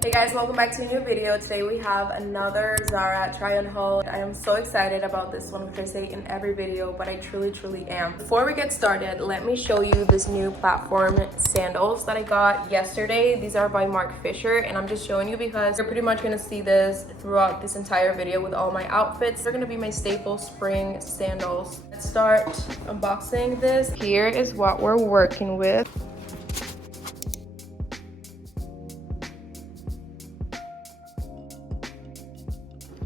Hey guys, welcome back to a new video. Today we have another Zara try on haul. I am so excited about this one, which I say in every video, but I truly am. Before we get started, let me show you this new platform sandals that I got yesterday. These are by Mark Fisher, and I'm just showing you because you're pretty much gonna see this throughout this entire video with all my outfits. They're gonna be my staple spring sandals. Let's start unboxing this. Here is what we're working with.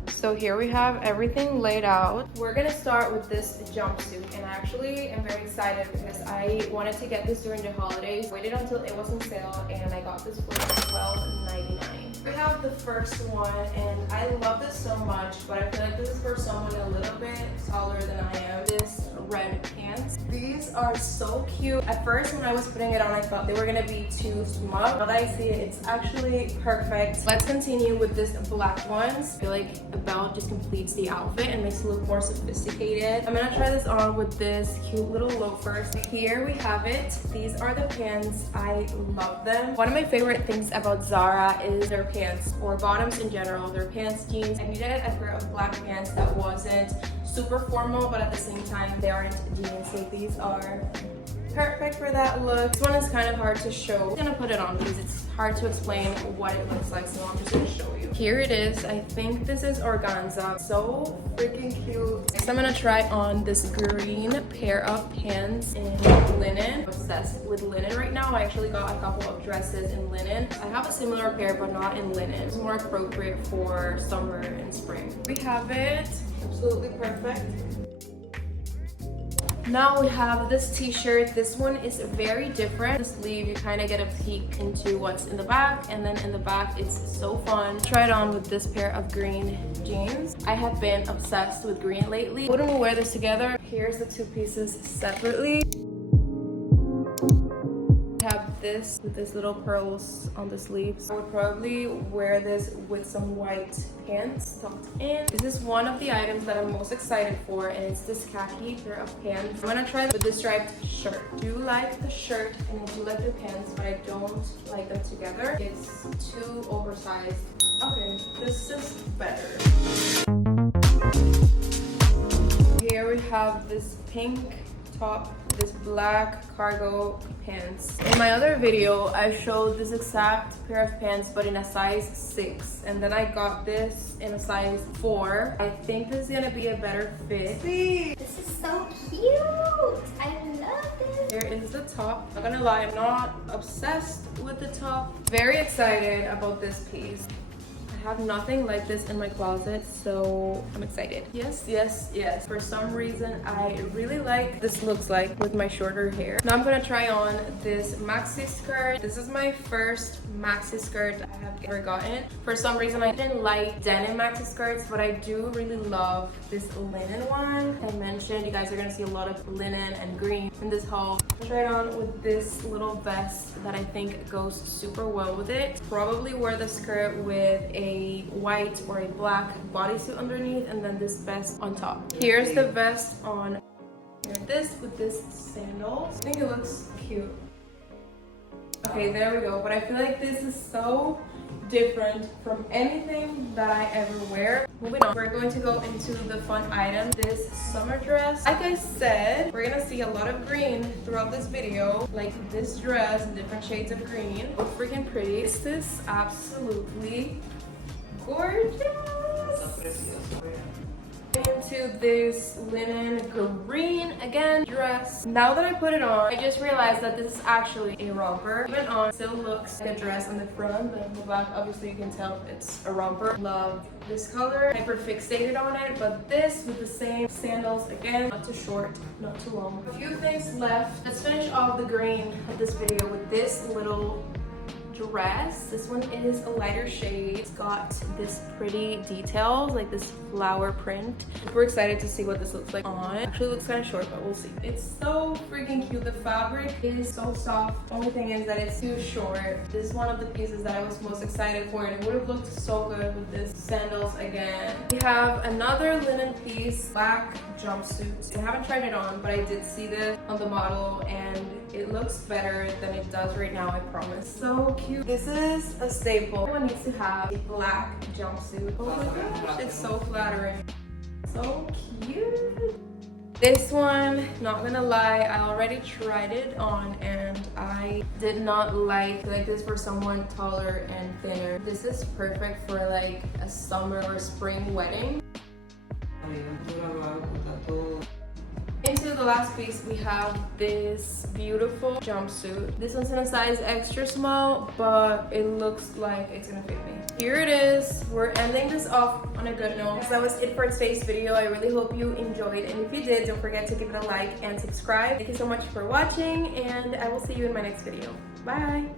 So here we have everything laid out. We're gonna start with this jumpsuit, and I actually am very excited because I wanted to get this during the holidays. Waited until it was on sale and I got this for $12.99. We have the first one, and I love this so much, but I feel like this is for someone a little bit taller than I am. This red pants. These are so cute. At first when I was putting it on, I thought they were gonna be too small. Now that I see it, it's actually perfect. Let's continue with this black ones. I feel like the belt just completes the outfit and makes it look more sophisticated. I'm gonna try this on with this cute little loafers. Here we have it. These are the pants. I love them. One of my favorite things about Zara is their pants, or bottoms in general. Their pants, jeans. I needed a pair of black pants that wasn't super formal, but at the same time they aren't jeans, so these are perfect for that look. This one is kind of hard to show. I'm gonna put it on because it's hard to explain what it looks like, so I'm just gonna show you. Here it is. I think this is organza. So freaking cute. Next I'm gonna try on this green pair of pants in linen. I'm obsessed with linen right now. I actually got a couple of dresses in linen. I have a similar pair but not in linen. It's more appropriate for summer and spring. We have it. Absolutely perfect. Now we have this t-shirt. This one is very different. The sleeve, you kind of get a peek into what's in the back, and then in the back it's so fun. Try it on with this pair of green jeans. I have been obsessed with green lately. Wouldn't we wear this together? Here's the two pieces separately. Have this with this little pearls on the sleeves. I would probably wear this with some white pants tucked in. This is one of the items that I'm most excited for, and it's this khaki pair of pants. I'm gonna try with this striped shirt. I do like the shirt and I do like the pants, but I don't like them together. It's too oversized. Okay, this is better. Here we have this pink top, this black cargo pants. In my other video, I showed this exact pair of pants but in a size 6, and then I got this in a size 4. I think this is gonna be a better fit. See? This is so cute. I love this. Here is the top. I'm not gonna lie, I'm not obsessed with the top. Very excited about this piece. I have nothing like this in my closet, so I'm excited. Yes. For some reason, I really like this looks like with my shorter hair. Now I'm gonna try on this maxi skirt. This is my first maxi skirt I have ever gotten. For some reason, I didn't like denim maxi skirts, but I do really love this linen one. I mentioned you guys are gonna see a lot of linen and green in this haul. I tried on with this little vest that I think goes super well with it. Probably wear the skirt with a white or a black bodysuit underneath, and then this vest on top. Here's the vest on. This with this sandals. I think it looks cute. Okay, there we go. But I feel like this is so different from anything that I ever wear. Moving on, we're going to go into the fun item, this summer dress. Like I said, we're gonna see a lot of green throughout this video, like this dress in different shades of green. So freaking pretty. This is absolutely gorgeous. Into this linen green again dress. Now that I put it on, I just realized that this is actually a romper. Even on, still looks like a dress on the front, but on the back obviously you can tell it's a romper. Love this color. Hyper fixated on it, but this with the same sandals again, not too short, not too long. A few things left. Let's finish off the green of this video with this little dress. This one is a lighter shade. It's got this pretty details, like this flower print. We're excited to see what this looks like on. Actually looks kind of short, but we'll see. It's so freaking cute. The fabric is so soft. Only thing is that it's too short. This is one of the pieces that I was most excited for, and it would have looked so good with this sandals again. We have another linen piece, black jumpsuit. I haven't tried it on, but I did see this on the model, and it looks better than it does right now, I promise. So cute. This is a staple. Everyone needs to have a black jumpsuit. Oh my gosh, it's so flattering. So cute. This one, not gonna lie, I already tried it on and I did not like this for someone taller and thinner. This is perfect for like a summer or spring wedding. Into the last piece, we have this beautiful jumpsuit. This one's in a size extra small, but it looks like it's gonna fit me. Here it is. We're ending this off on a good note. So that was it for today's video. I really hope you enjoyed, and if you did, don't forget to give it a like and subscribe. Thank you so much for watching, and I will see you in my next video. Bye!